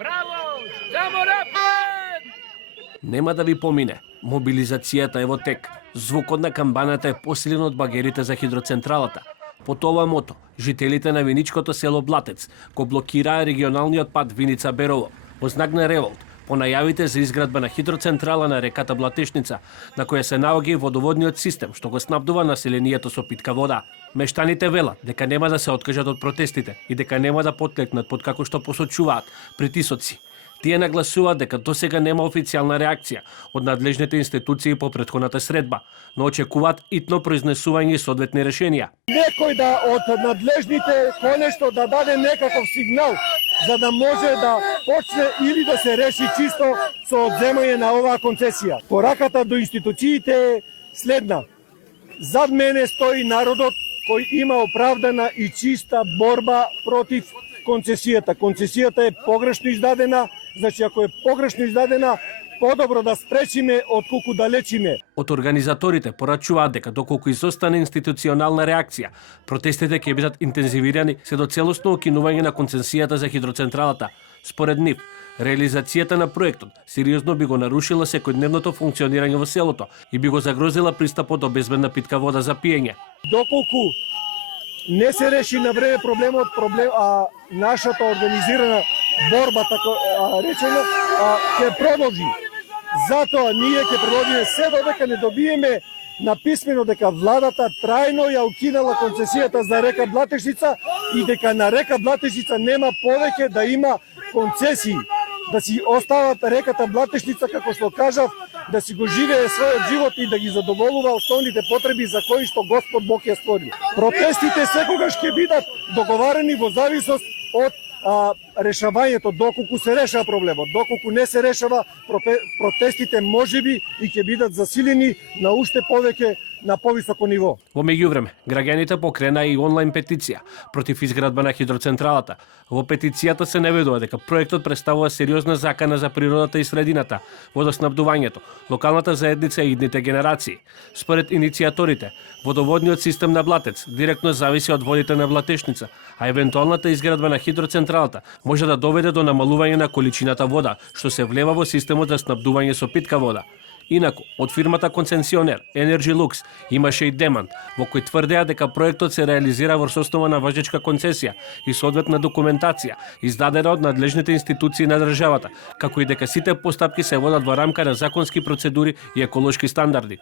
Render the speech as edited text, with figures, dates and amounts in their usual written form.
Браво! Само напред! Нема да ви помине. Мобилизацијата е во тек. Звукот на камбаната е посилен од багерите за хидроцентралата. По тоа мото, жителите на виничкото село Блатец го блокираа регионалниот пат Виница-Берово во знак на револт по најавите за изградба на хидроцентрала на реката Блатешница, на која се наоѓа и водоводниот систем што го снабдува населението со питка вода. Мештаните велат дека нема да се откажат од протестите и дека нема да потклекнат под како што посочуваат притисоци. Тие нагласуваат дека досега нема официјална реакција од надлежните институции по претходната средба, но очекуваат итно произнесување и соодветни решенија. Некој од надлежните конечно да даде некаков сигнал за да може да почне или да се реши чисто со одземање на оваа концесија. Пораката до институциите е следна. Зад мене стои народот кој има оправдана и чиста борба против концесијата. Концесијата е погрешно издадена, значи ако е погрешно издадена, подобро да спречиме отколку да лечиме. Од организаторите порачуваат дека доколку изостане институционална реакција, протестите ќе бидат интензивирани се до целосно укинување на концесијата за хидроцентралата. Според нив, реализацијата на проектот сериозно би го нарушила секојдневното функционирање во селото и би го загрозила пристапот до безбедна питка вода за пиење. Доколку не се реши на време проблемот, нашата организирана борба, така речено, ќе продолжи. Затоа ние ќе продолжиме се додека не добиеме написмено дека владата трајно ја укинала концесијата за река Блатешница и дека на река Блатешница нема повеќе да има концесии, да си остават реката Блатешница, како што кажав, да си го живее својот живот и да ги задоволува основните потреби за кои што Господ Бог ја створи. Протестите секогаш ќе бидат договарани во зависност од решавањето, доколку се решава проблемот. Доколку не се решава, протестите можеби и ќе бидат засилени на уште повеќе на повисоко ниво. Во меѓувреме, граѓаните покрена и онлайн петиција против изградба на хидроцентралата. Во петицијата се наведува дека проектот представува сериозна закана за природата и средината, водоснабдувањето, локалната заедница и идните генерации. Според иницијаторите, водоводниот систем на Блатец директно зависи од водите на Блатешница, а евентуалната изградба на хидроцентралата може да доведе до намалување на количината вода што се влева во системот за снабдување со питка вода. Инаку, од фирмата концесионер Energy Lux имаше и демант во кој тврдеа дека проектот се реализира врз основа на важечка концесија и соодветна документација издадена од надлежните институции на државата, како и дека сите постапки се водат во рамка на законски процедури и еколошки стандарди.